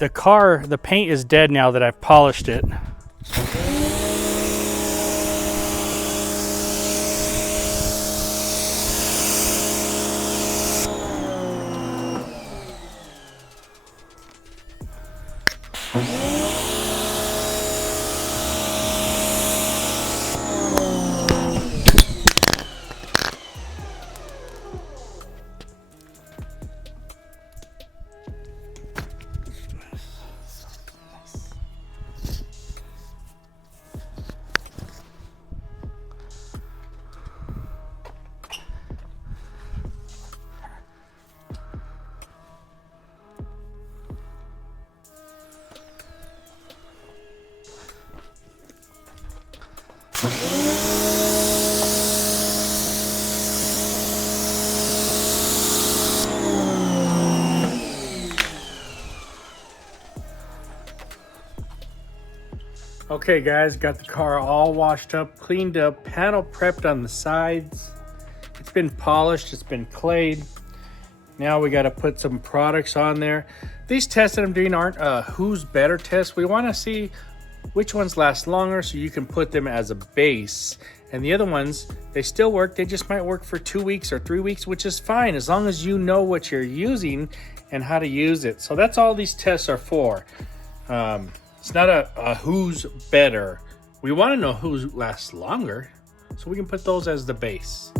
the paint is dead now that I've polished it. Okay guys, got the car all washed up, cleaned up, panel prepped on the sides. It's been polished, it's been clayed. Now we got to put some products on there. These tests that I'm doing aren't who's better tests. We want to see which ones last longer so you can put them as a base. And the other ones, they still work, they just might work for 2 weeks or 3 weeks, which is fine as long as you know what you're using and how to use it. So that's all these tests are for. It's not a who's better. We want to know who lasts longer, so we can put those as the base.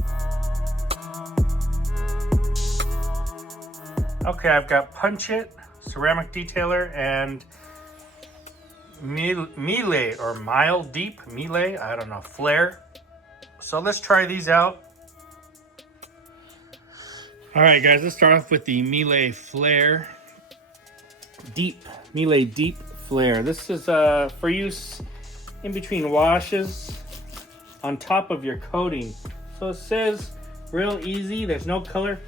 Okay, I've got Punch It, Ceramic Detailer, and Melee or Mile Deep, Melee, I don't know, Flare. So let's try these out. All right, guys, let's start off with the Melee Flare Deep, Melee Deep Flare. This is for use in between washes on top of your coating. So it says real easy, there's no color.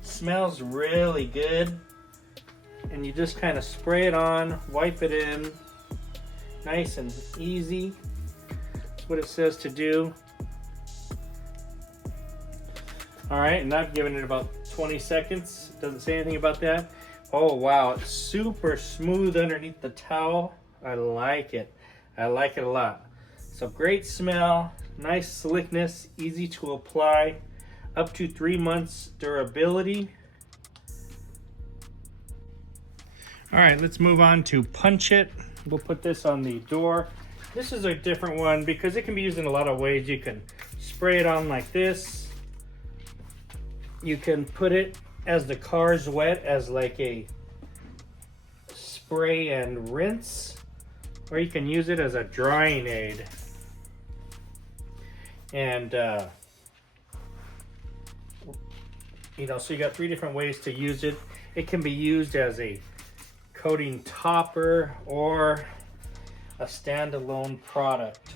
Smells really good. And you just kind of spray it on, wipe it in. Nice and easy. That's what it says to do. All right, and I've given it about 20 seconds. Doesn't say anything about that. Oh wow, it's super smooth underneath the towel. I like it. I like it a lot. So great smell, nice slickness, easy to apply, up to 3 months durability. All right, let's move on to Punch It. We'll put this on the door. This is a different one because it can be used in a lot of ways. You can spray it on like this. You can put it as the car's wet as like a spray and rinse, or you can use it as a drying aid. And you know, so you got 3 different ways to use it. It can be used as a coating topper or a standalone product.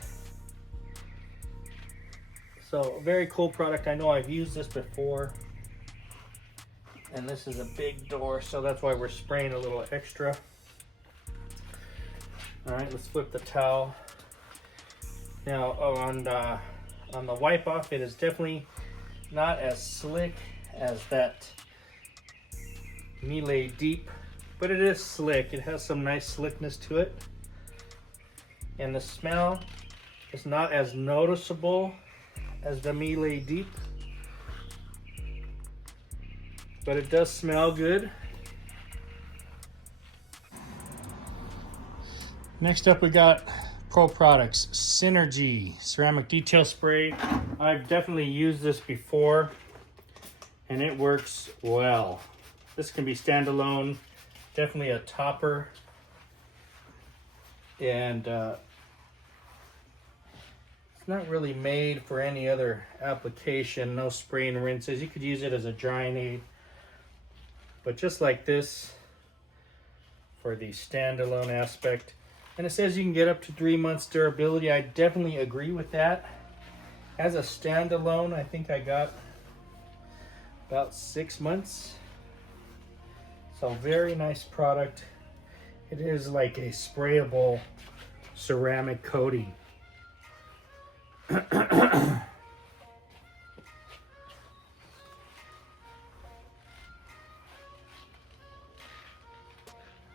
So a very cool product. I know I've used this before. And this is a big door, so that's why we're spraying a little extra. All right, let's flip the towel. Now on the wipe off, it is definitely not as slick as that Melee Deep, but it is slick. It has some nice slickness to it. And the smell is not as noticeable as the Melee Deep, but it does smell good. Next up, we got Pro Products Synergy Ceramic Detail Spray. I've definitely used this before, and it works well. This can be standalone, definitely a topper, and it's not really made for any other application. No spray and rinses. You could use it as a drying aid. But just like this for the standalone aspect. And it says you can get up to 3 months durability. I definitely agree with that. As a standalone, I think I got about 6 months. So very nice product. It is like a sprayable ceramic coating.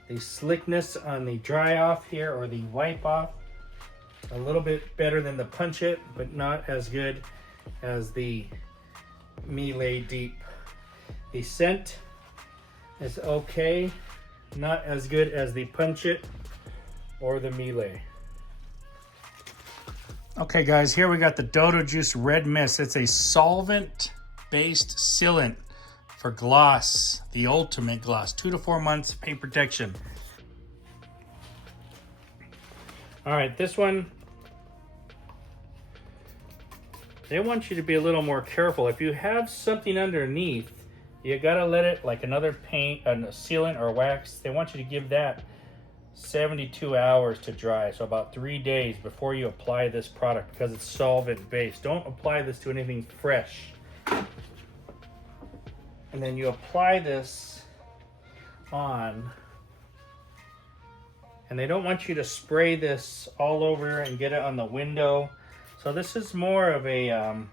The slickness on the dry off here, or the wipe off, a little bit better than the Punch It, but not as good as the Miele Deep. The scent is okay, not as good as the Punch It or the Miele. Okay guys, here we got the Dodo Juice Red Mist. It's a solvent-based sealant for gloss, the ultimate gloss. 2 to 4 months paint protection. All right, this one, they want you to be a little more careful. If you have something underneath, you gotta let it, like another paint, a sealant or wax, they want you to give that 72 hours to dry. So about 3 days before you apply this product, because it's solvent based. Don't apply this to anything fresh. And then you apply this on, and they don't want you to spray this all over and get it on the window. So this is more of a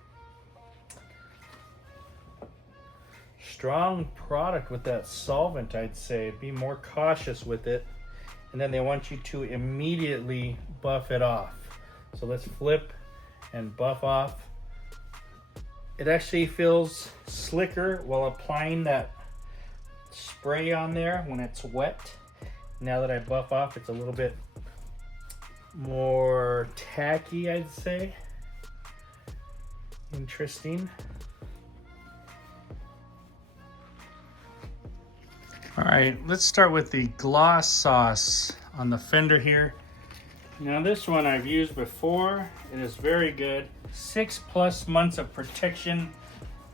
strong product with that solvent, I'd say. Be more cautious with it. And then they want you to immediately buff it off. So let's flip and buff off. It actually feels slicker while applying that spray on there when it's wet. Now that I buff off, it's a little bit more tacky, I'd say. Interesting. All right, let's start with the gloss sauce on the fender here. Now this one I've used before. It is very good. 6+ months of protection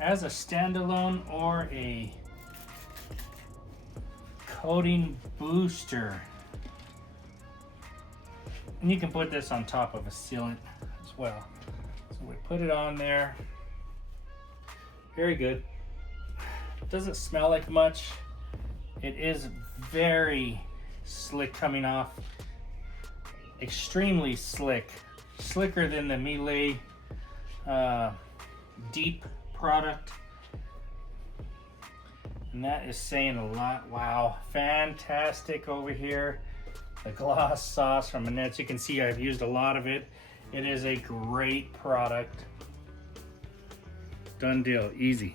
as a standalone or a coating booster. And you can put this on top of a sealant as well. So we put it on there. Very good. It doesn't smell like much. It is very slick coming off. Extremely slick. Slicker than the Miele Deep product. And that is saying a lot. Wow, fantastic over here. The gloss sauce from Annette's. You can see I've used a lot of it. It is a great product. Done deal, easy.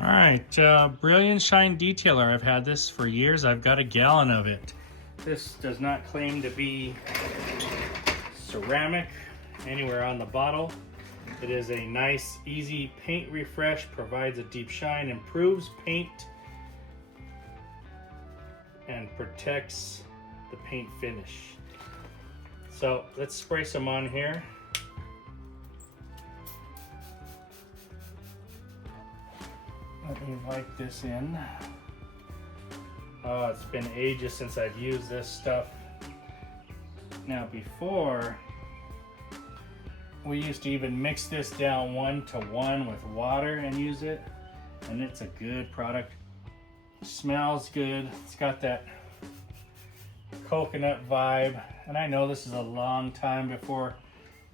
All right, Brilliant Shine Detailer. I've had this for years. I've got a gallon of it. This does not claim to be ceramic anywhere on the bottle. It is a nice, easy paint refresh, provides a deep shine, improves paint, and protects the paint finish. So let's spray some on here. Let me wipe this in. Oh, it's been ages since I've used this stuff. Now before, we used to even mix this down 1-to-1 with water and use it, and it's a good product. Smells good. It's got that coconut vibe, and I know this is a long time before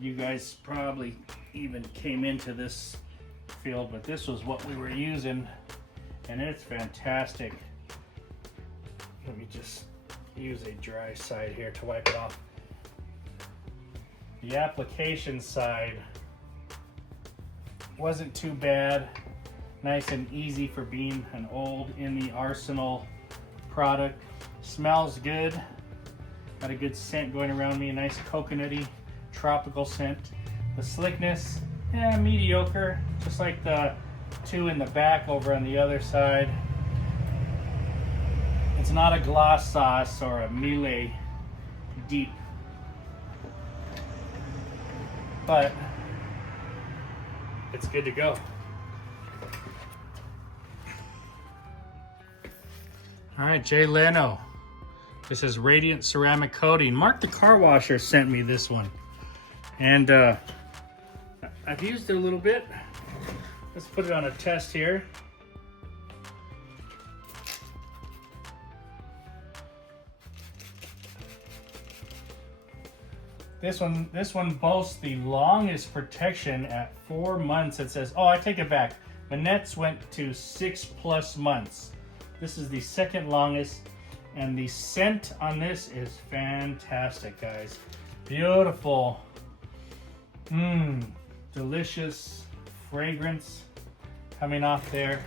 you guys probably even came into this field, but this was what we were using, and it's fantastic. Let me just use a dry side here to wipe it off. The application side wasn't too bad. Nice and easy for being an old in the arsenal product. Smells good. Got a good scent going around me. A nice coconutty tropical scent. The slickness, mediocre. Just like the two in the back over on the other side. It's not a gloss sauce or a Miele Deep, but it's good to go. All right, Jay Leno. This is Radiant Ceramic Coating. Mark the Car Washer sent me this one. And I've used it a little bit. Let's put it on a test here. This one boasts the longest protection at 4 months. It says, oh, I take it back. Manette's went to 6+ months. This is the second longest. And the scent on this is fantastic, guys. Beautiful. Delicious fragrance coming off there.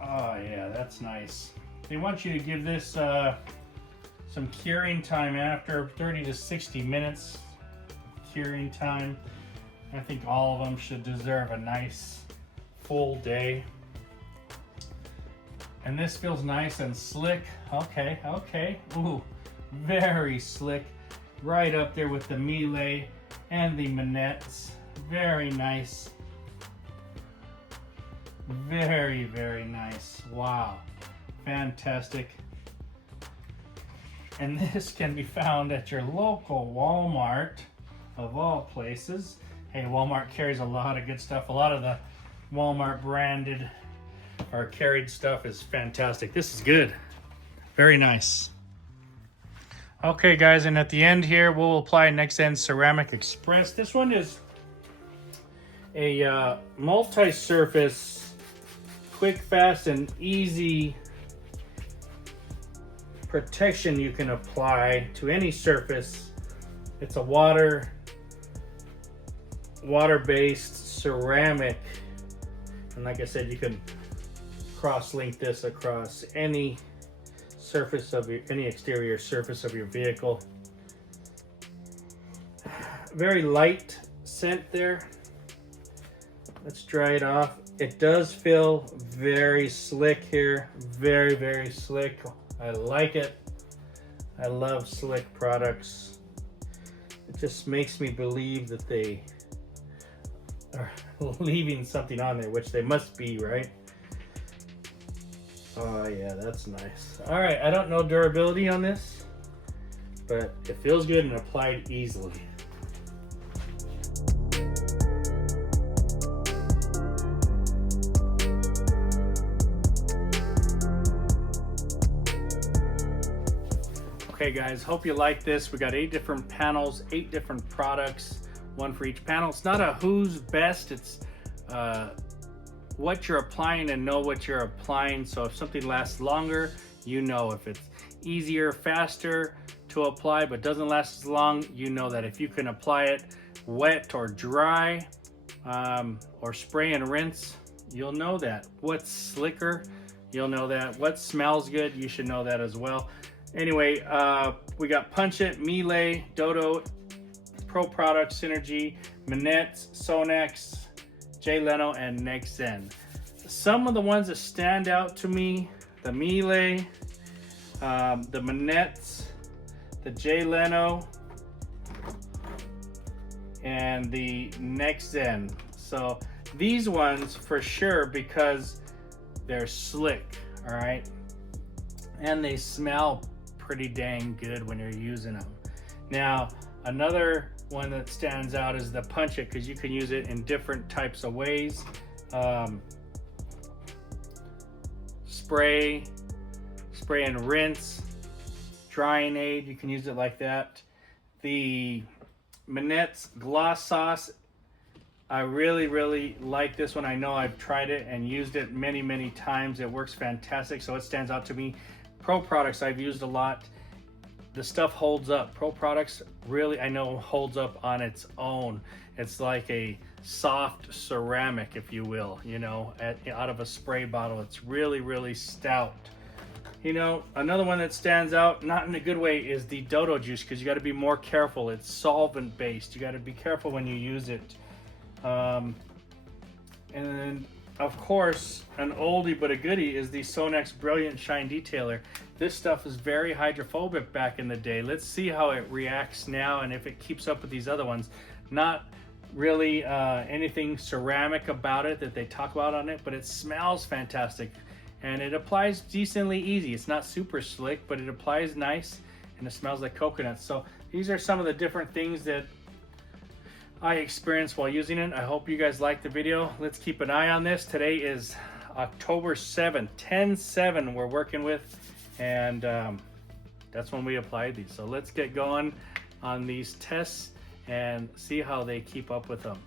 Oh yeah, that's nice. They want you to give this some curing time after 30 to 60 minutes curing time. I think all of them should deserve a nice full day. And this feels nice and slick. Okay, okay. Ooh, very slick. Right up there with the Mealy and the Manettes. Very nice. Very, very nice. Wow. Fantastic. And this can be found at your local Walmart, of all places. Hey, Walmart carries a lot of good stuff. A lot of the Walmart branded or carried stuff is fantastic. This is good. Very nice. Okay, guys, and at the end here, we'll apply NextZen Ceramic Express. This one is a multi-surface, quick, fast, and easy protection you can apply to any surface. It's a water-based ceramic, and like I said, you can cross-link this across any surface of any exterior surface of your vehicle. Very light scent there. Let's dry it off. It does feel very slick here. Very, very slick. I like it. I love slick products. It just makes me believe that they are leaving something on there, which they must be, right? Oh yeah, that's nice. All right, I don't know durability on this, but it feels good and applied easily. Okay guys, hope you like this. We got 8 different panels, 8 different products, one for each panel. It's not a who's best, it's what you're applying and know what you're applying. So if something lasts longer, you know. If it's easier, faster to apply but doesn't last as long, you know that. If you can apply it wet or dry, or spray and rinse, you'll know that. What's slicker, you'll know that. What smells good, you should know that as well. Anyway, we got Punch It, Mealy, Dodo, Pro Products, Synergy, Manette, Sonex, Jay Leno, and NextZen. Some of the ones that stand out to me: the Mealy, the Manette, the Jay Leno, and the NextZen. So these ones for sure, because they're slick, all right, and they smell pretty dang good when you're using them. Now, another one that stands out is the Punch It, because you can use it in different types of ways. Spray and rinse, drying aid, you can use it like that. The Manette's Gloss Sauce, I really like this one. I know I've tried it and used it many times. It works fantastic, so it stands out to me. Pro Products I've used a lot. The stuff holds up. Pro Products really, I know, holds up on its own. It's like a soft ceramic, if you will, you know, out of a spray bottle. It's really stout. You know, another one that stands out, not in a good way, is the Dodo Juice, because you got to be more careful. It's solvent based. You got to be careful when you use it. And then, of course, an oldie but a goodie is the Sonex Brilliant Shine Detailer. This stuff is very hydrophobic back in the day. Let's see how it reacts now and if it keeps up with these other ones. Not really anything ceramic about it that they talk about on it, but it smells fantastic and it applies decently easy. It's not super slick, but it applies nice and it smells like coconut. So these are some of the different things that I experienced while using it. I hope you guys liked the video. Let's keep an eye on this. Today is October 7th, 10/7 we're working with, and that's when we applied these. So let's get going on these tests and see how they keep up with them.